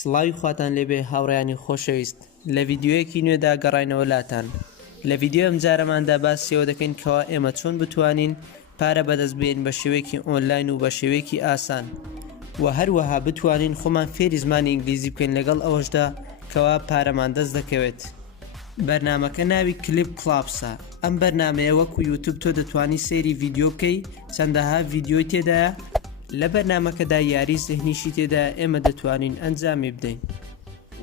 سڵاوی خواتان لێبێ هاوڕێیانی خۆشەویست لە ڤیدیۆیەکی نوێدا گەڕاینەوە لاتان. لە ڤیدیۆ ئەم جارەماندا باسیەوە دەکەین کەوا ئێمە چۆن بتوانین پارە بەدەست بێن بە شێوەیەکی ئۆنلاین و بە شێوەیەکی ئاسان و هەروەها بتوانین خۆمان فێری زمانی ئینگلیزی بکەین لەگەڵ ئەوەشدا کەوا پارەمان دەست دەکەوێت. بەرنامەکە ناوی کلیپ کلاپسە. ئەم بەرنامەیە وەکو یوتیوب تۆ دەتوانی سەیری ڤیدیۆ بکەی، چەندەها ڤیدیۆی تێدایە. لە بەرنامەکەدا یاری زەهنیشی تێدا ئێمە دەتوانین ئەنجامی بدەین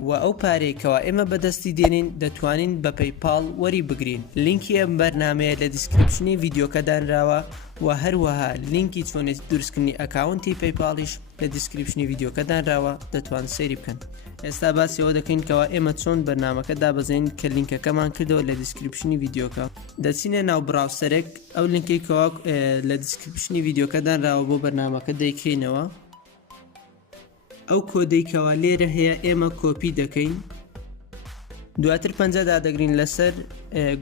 و ئەو پارێکەوە ئێمە بەدەستی دێنین دەتوانین بە پەیپاڵ وەری بگرین. لینکی ئەم بەرنامەیە لە دیسکریپشنی ڤیدیۆکە دانراوە و هەروەها لینکی چۆنێتی دروستکردنی ئەکاونتی پەیپاڵیش لە دیسکریپشنی ڤیدیۆکە دانراوە، دەتوان سەیری بکەن. ئێستا باسیەوە دەکەین کەوا ئێمە چۆن بەرنامەکە دابەزین کە لینکەکەمان کردەوە لە دیسکریپشنی ڤیدیۆکە. دەچینە ناو براوسەرێک، ئەو لینکی کەوا لە دیسکریپشنی ڤیدیۆکە دانراوە بۆ بەرنامەکە دەیکەینەوە. ئەو کۆدەی کەوا لێرە هەیە ئێمە کۆپی دەکەین، دواتر پەنجە دادەگرین لەسەر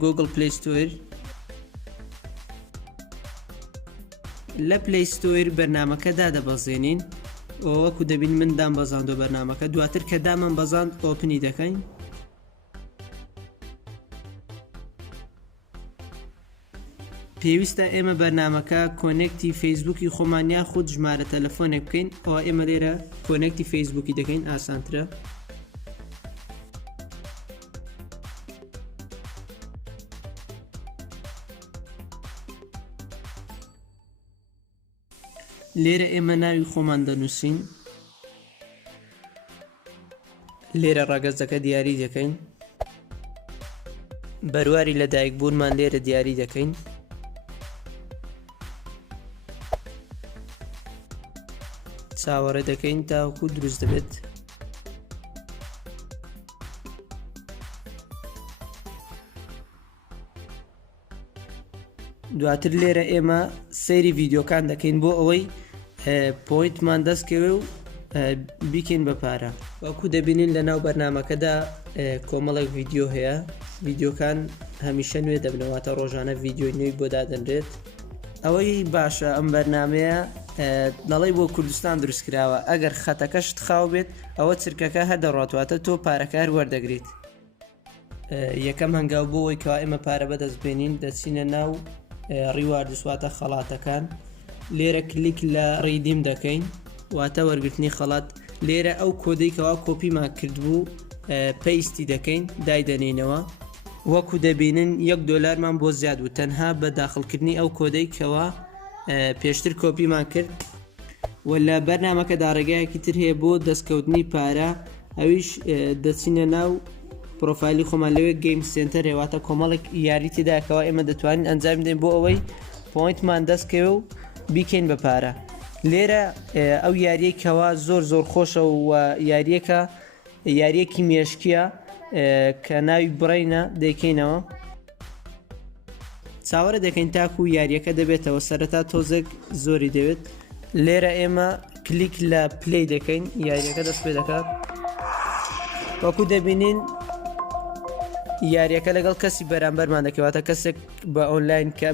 گوگل پلی ستۆر. لە پلی ستۆر بەرنامەکە دادەبەزێنین، وەکو دەبین من دام بەزاندۆ بەرنامەکە. دواتر کە دامان بەزاند ئۆپنی دەکەین. پێویستە ئێمە بەرنامەکە کۆنێکتی فەیسبووکی خۆمان یاخود ژمارە تەلەفۆنێک بکەین. ئەوە ئێمە لێرە کۆنێکتی فەیسبووکی دەکەین، ئاسانترە. لێرە ئێمە ناوی خۆمان دەنووسین، لێرە ڕاگەزەکە دیاری دەکەین، بەرواری لەدایک بوونمان لێرە دیاری دەکەین. چاوەڕێ دەکەین تاوەکو دروست دەبێت. دواتر لێرە ئێمە سەیری ڤیدیۆکان دەکەین بۆ ئەوەی پۆینتمان دەستکەوێ و بیکەین بە پارە. وەکو دەبینین لە ناو بەرنامەکەدا کۆمەڵێک ڤیدیۆ هەیە. ڤیدیۆکان هەمیشە نوێ دەبنەوەتە ڕۆژانە ڤیدیۆی نوێی بۆ دادەنرێت. ئەوەی باشە ئەم بەرنامەیە دەڵێ بۆ کوردستان دروستکراوە. ئەگەر خەتەکەشت خاو بێت ئەوە چرکەکە هەر دەڕاتواتە تۆ پارەکار وەردەگریت. یەکەم هەنگاو بۆ ئەوەی کەوا ئێمە پارە بەدەست بێنین دەچینە ناو ڕیوارد سواتە خەڵاتەکان. لێرە کلیک لە ڕیدیم دەکەین، واتە وەرگرتنی خەڵات. لێرە ئەو کۆدەی کەوا کۆپیمان کردبوو پەیستی دەکەین، دایدەنینەوە. وەکو دەبینن $1 بۆ زیاد بوو تەنها بە داخلکردنی ئەو کۆدەی کەوا پێشتر کۆپیمان کرد. و لە بەرنامەکەدا ڕێگایەکی تر هەیە بۆ دەستکەوتنی پارە، ئەویش دەچینە ناو پرۆفایلی خۆمان لەوێ گەیم سنتەر هێواتە کۆمەڵێک یاری تێداکەوە ئێمە دەتوانین ئەنجام بدەین بۆ ئەوەی پۆینتمان دەستکەوێ و بیکەین بە پارە. لێرە ئەو یاریەی کەوا زۆر خۆشە و یاریەکە یاریەکی مێشکیە کە ناوی بڕینە دەیکەینەوە. چاوەڕێ دەکەین تاکو یاریەکە دەبێتەوە سەرەتا تۆزێک زۆری دەوێت. لێرە ئێمە کلیک لە پلی دەکەین، یاریەکە دەست پێ دەکات. وەکو دەبینین یاریەکە لەگەڵ کەسی بەرامبەرمان دەکەواتە کەسێک بە ئۆنلاین کە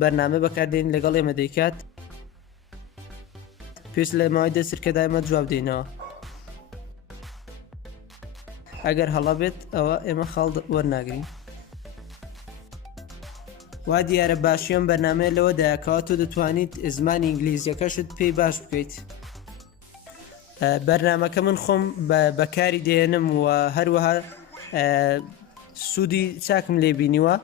بەرنامە بەکاردێن لەگەڵ ئێمە دەیکات. پێویست لە ماوەی دەسرکەدا ئێمە جواب دێنەوە. ئەگەر هەڵا بێت ئەوە ئێمە خەڵ وەرناگرین. وا دیارە باشیەم بەرنامەیە لەوە دایکەوە تۆ دەتوانیت زمانی ئینگلیزیەکەشت پێی باش بکەیت. بەرنامەکە من خۆم بەکاری دێنم و هەروەها سوودی چاکم لێ بینیوە.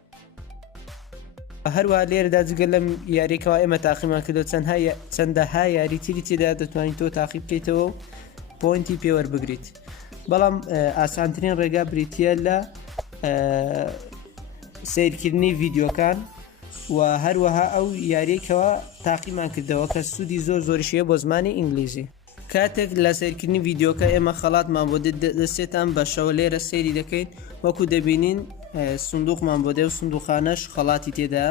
هەروەها لێرەدا جگەل لەم یاریەکەوە ئێمە تاقیمان کردو چەندەها یاری تری تێدا دەتوانیت تۆ تاقی بکەیتەوە و پۆینتی پێوەربگریت. بەڵام ئاسانترین ڕێگا بریتە لە سیرکردنی ڤیدیۆکان و هەروەها ئەو یاریەکەوە تاقیمان کردەوە کە سوودی زۆریشیە بۆ زمانی ئینگلیزی. کاتێک لە سیرکردنی ڤیدیۆکە ئێمە خەڵاتمان بۆ دەستێتان بەشەوە لێرە سەیری دەکەین. وەکو دەبینین سندوقمان بۆ دێ و سندوقانەش خەڵاتی تێدا،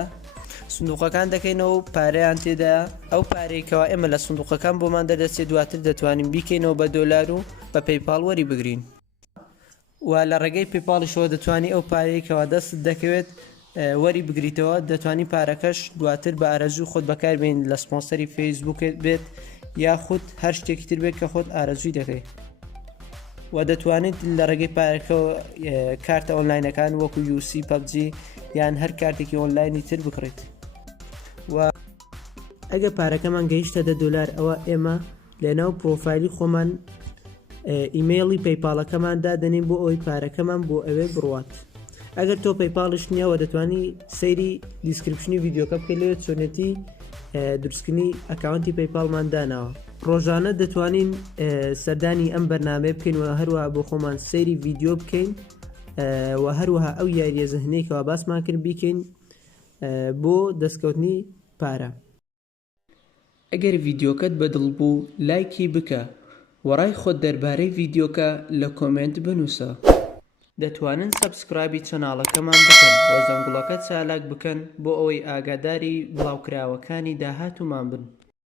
سندوقەکان دەکەینەوە و پارەیان تێدا. ئەو پارێکەوە ئێمە لە سندوقەکان بۆمان دەدەچێت، دواتر دەتوانین بیکەینەوە بە $1 و بە پەیپاڵ وەری بگرین. و لە ڕێگەی پێپاڵیشەوە دەتوانی ئەو پارەیەکەوە دەست دەکەوێت وەری بگریتەوە، دەتوانی پارەکەش دواتر بە ئارەزوو خۆت بەکاربێن لە سپۆنسەری فەیسبووکت بێت یاخود هەر شتێکی تر بێت کە خۆت ئارەزووی دەکەیت. وەکو دەبینین لێرە ئێمە و دەتوانیت لە ڕێگەی پارەکەەوە کارتە ئۆنلاینەکان وەکو یوسی پەبجی یان هەر کارتێکی ئۆنلاینی تر بکڕیت. و ئەگە پارەکەمان گەیشتە $10 ئەوە ئێمە لەناو پرۆفایلی خۆمان ئیمێڵی پەیپاڵەکەماندا دەنین بۆ ئەوەی پارەکەمان بۆ ئەوێ بڕوات. ئەگەر تۆ پەیپاڵش نییەوە دەتوانی سەیری دیسکریپشنی ڤیددیۆکە بکەیت لێت چۆنێتی دروستکردنی ئەکاونتی پەیپاڵمان داناوە. ڕۆژانە دەتوانین سەردانی ئەم بەرنامەیە بکەین و هەروەها بۆ خۆمان سەیری ڤیددیۆ بکەین و هەروەها ئەو یاریە زەهنەیەکەوە باسمان کرد بیکەین بۆ دەستکەوتنی پارە. ئەگەر ڤیددیۆکەت بەدڵ بوو لایکی بکە و ڕای خۆت دەربارەی ڤیددیۆکە لە کۆمنت بنووسە. دەتوانن سەبسکرایبی چەناڵەکەمان بکەن و زەنگوڵەکە چالاک بکەن بۆ ئەوەی ئاگاداری بڵاوکراوەکانی داهاتوومان بن.